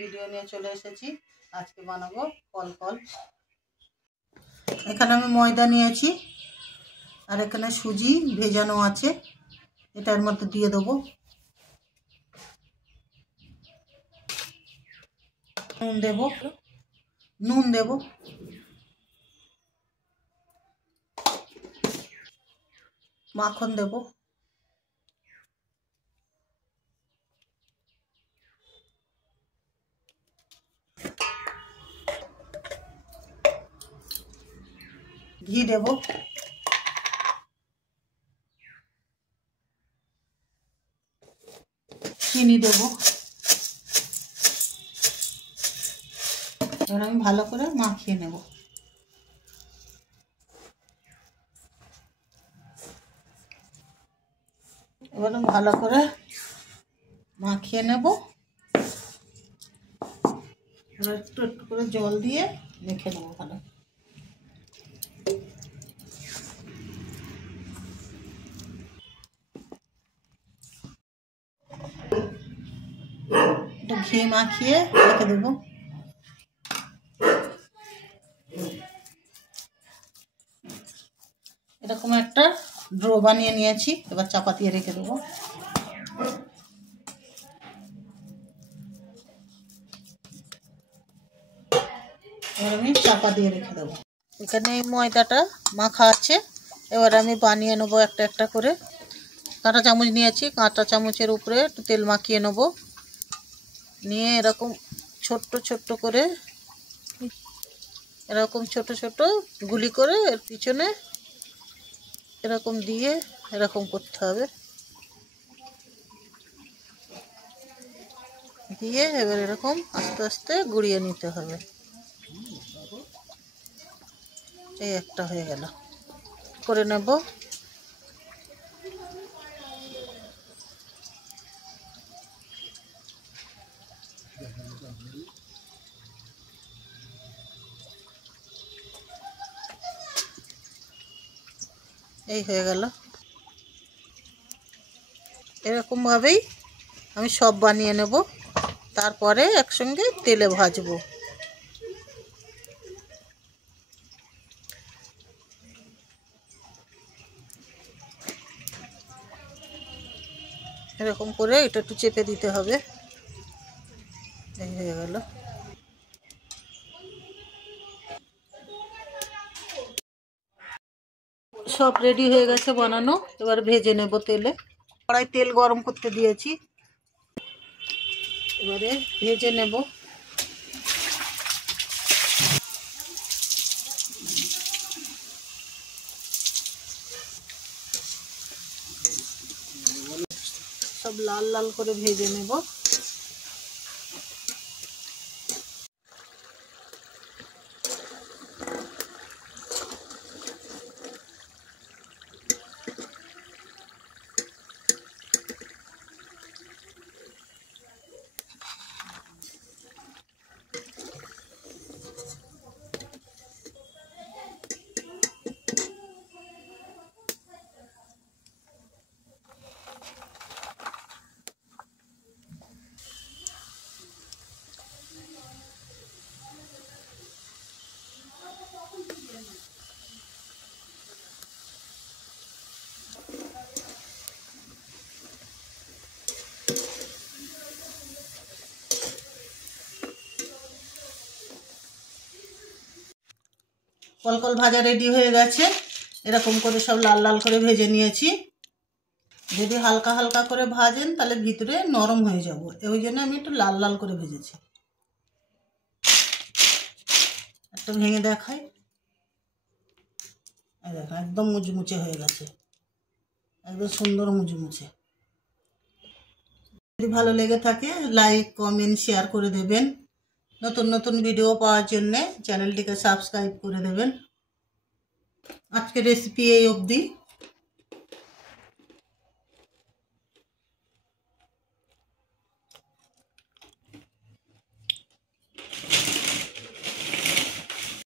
ভিডিও নিয়ে চলে এসেছি। আজকে বানাবো কলকল। এখানে আমি ময়দা নিয়েছি আর এখানে সুজি ভেজানো আছে, এটার মধ্যে দিয়ে দেবো। নুন দেব, মাখন দেব, ঘি দেব, চিনি দেব। এবার আমি ভালো করে মাখিয়ে নেব। এবার ভালো করে মাখিয়ে নেব। এবার একটু একটু করে জল দিয়ে মেখে নেব ভালো। একটু ঘি মাখিয়ে রেখে দেবো। এরকম একটা ড্রো বানিয়ে নিয়েছি, এবার চাপা দিয়ে রেখে দেবো। এবার আমি চাপা দিয়ে রেখে দেবো। এখানে এই ময়দাটা মাখা আছে, এবার আমি বানিয়ে নেবো একটা একটা করে। কাঁটা চামচ নিয়েছি, কাঁটা চামচের উপরে একটু তেল মাখিয়ে নেব। নিয়ে এরকম ছোট্ট ছোট্ট করে, এরকম ছোট ছোট গুলি করে এর পিছনে এরকম দিয়ে এরকম করতে হবে। দিয়ে এবার এরকম আস্তে আস্তে গুড়িয়ে নিতে হবে। এই একটা হয়ে গেল, করে নেব। এই হয়ে গেল। এরকম ভাবেই আমি সব বানিয়ে নেব, তারপরে একসঙ্গে তেলে ভাজবো। এরকম করে এটা একটু চেপে দিতে হবে। এই হয়ে গেল। সব রেডি হয়ে গেছে বানানো, এবার ভেজে নেব তেলে। কড়াই তেল গরম করতে দিয়েছি, এবারে ভেজে নেব। সব লাল লাল করে ভেজে নেব। কলকল ভাজা রেডি হয়ে গেছে। এরকম করে সব লাল লাল করে ভেজে নিয়েছি। যদি হালকা হালকা করে ভাজেন তাহলে ভিতরে নরম হয়ে যাব, ওই জন্য আমি একটু লাল লাল করে ভেজেছি। একটা ভেঙে দেখাই, এই দেখো একদম মুচমুচে হয়ে গেছে, একদম সুন্দর মুচমুচে। যদি ভালো লেগে থাকে লাইক কমেন্ট শেয়ার করে দেবেন। নতুন নতুন ভিডিও পাওয়ার জন্যে চ্যানেলটিকে সাবস্ক্রাইব করে দেবেন। আজকের রেসিপি এই অবধি।